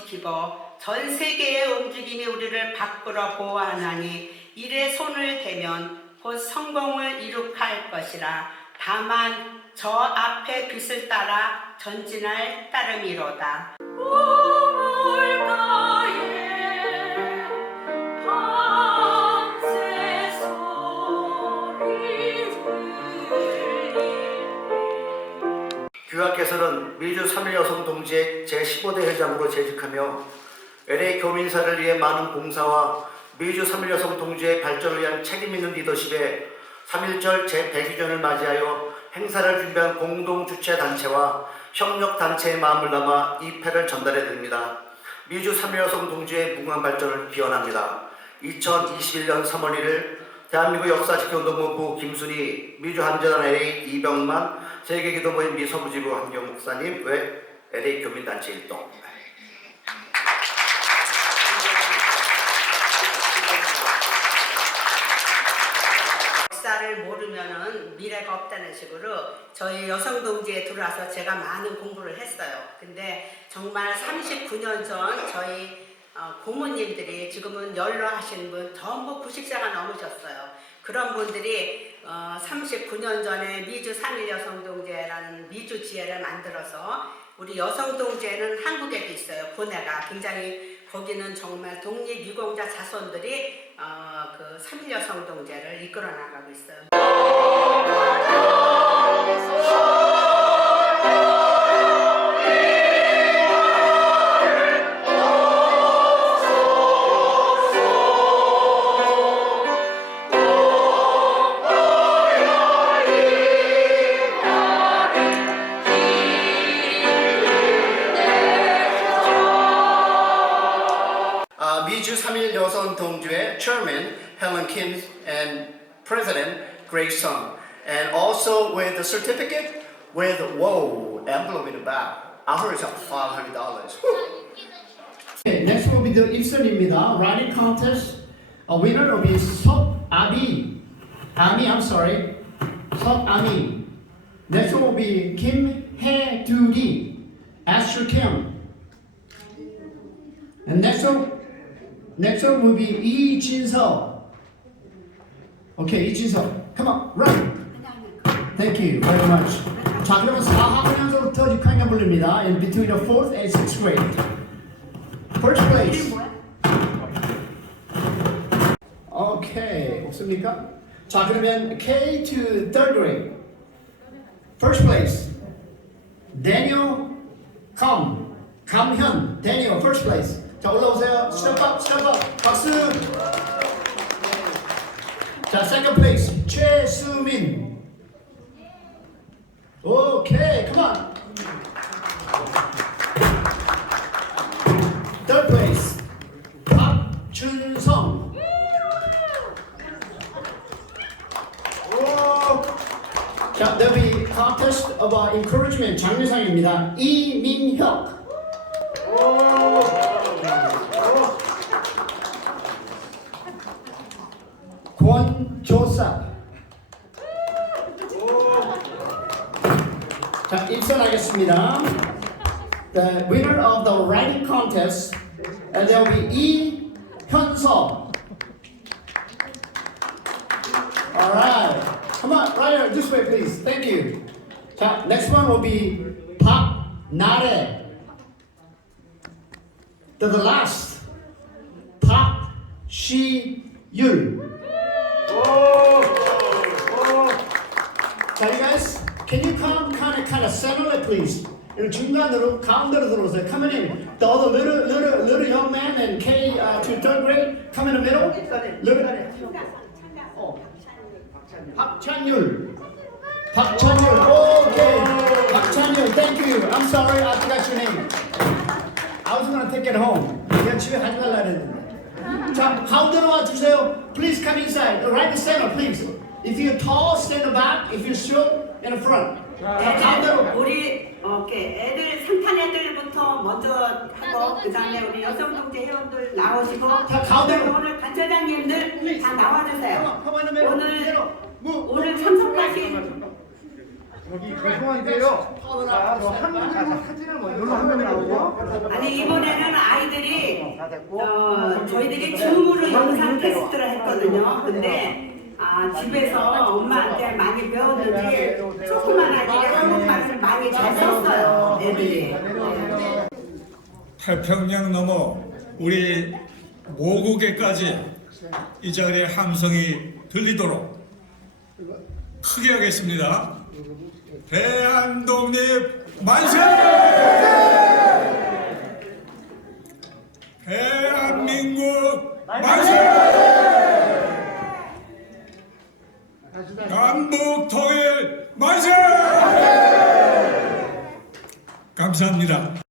지키고 전 세계의 움직임이 우리를 밖으로 보호하나니 이래 손을 대면 곧 성공을 이룩할 것이라 다만 저 앞에 빛을 따라 전진할 따름이로다. 미주 3일 여성 동지회 제15대 회장으로 재직하며 LA 교민사를 위해 많은 봉사와 미주 3일 여성 동지회 발전을 위한 책임 있는 리더십에 3.1절 제100주년을 맞이하여 행사를 준비한 공동 주최 단체와 협력 단체의 마음을 담아 이 패를 전달해 드립니다. 미주 3일 여성 동지회 무궁한 발전을 기원합니다. 2021년 3월 1일 대한민국 역사지켜운동본부 김순희 미주 한재단 LA 이병만 세계기도모임 미서부지부 한경 목사님 외 LA 교민단체 일동 역사를 모르면은 미래가 없다는 식으로 저희 여성 동지에 들어와서 제가 많은 공부를 했어요. 근데 정말 39년 전 저희 어, 고모님들이 지금은 연로 하신 분 전부 90세가 넘으셨어요. 그런 분들이 어, 39년 전에 미주 3일 여성동제라는 미주 지혜를 만들어서 우리 여성동제는 한국에도 있어요. 고뇌가 굉장히 거기는 정말 독립유공자 자손들이 어, 그 3일 여성동제를 이끌어 나가고 있어요. 미주 3일 여성 동지회 Chairman Helen Kim and President Grace Sung and also with the certificate with whoa envelope in the back I heard it's $500 Okay, next will be the 입선입니다. Writing contest. A winner will be 석아미. 아미, I'm sorry. 석아미. Next one will be 김혜두리. Astro Kim. And next one, next one will be 이진서. Okay, 이진서. Come on, run. Thank you very much. 자, 그러면 4학년서부터 6학년 불립니다. In between the 4th and 6th grade. First place. 오케이 없습니까? 자 그러면 K to third grade. First place. Daniel Kam 감현 Daniel first place. 자 올라오세요. Step up. 박수. 자 second place 최수민. 오케이, on. Third place, 박준성. 오. 자, there'll be contest of uh, encouragement 장례상입니다. 이민혁. 오. 권조사. 자, 입선하겠습니다. The winner of the writing contest, and there will be 이현석. All right. Come on, right here, this way, please. Thank you. 자, next one will be 박나래. To the last, 박시율. 자, you guys, can you come kind of kind of center it, please? 여기 중간으로 가운데로 들어오세요. Come in. The other little little little young man and K uh, to third grade, come in the middle. Little. 어. 박찬율. 박찬율. Okay. 박찬율. Thank you. I'm sorry, I forgot your name. I was gonna take it home. 그냥 집에 가져갈라 했는데. 자, 가운데로 와 주세요. Please come inside. Right in the center, please. If you're tall, the back. If you're short, in the front. 자, 가운데로. 우리 어, 이렇게 애들 상탄 애들부터 먼저 하고 그 다음에 우리 여성동제 회원들 나오시고 자, 가운데로. 오늘 단체장님들 다 나와주세요. 오늘. 오늘 참석하신 여기 죄송한데요. 자, 뭐 한국에서 사진을 먼저 한명 나오고. 아니 이번에는 아이들이 어, 저희들이 줌으로 영상 테스트를 했거든요. 근데 아, 집에서 엄마한테 많이 배웠는지 조그만 아이들이 한국말을 많이 잘 썼어요. 애들이. 네. 태평양 넘어 우리 모국에까지 이 자리에 함성이 들리도록 크게 하겠습니다. 대한독립 만세! 대한민국 만세! 남북 통일 만세! 감사합니다.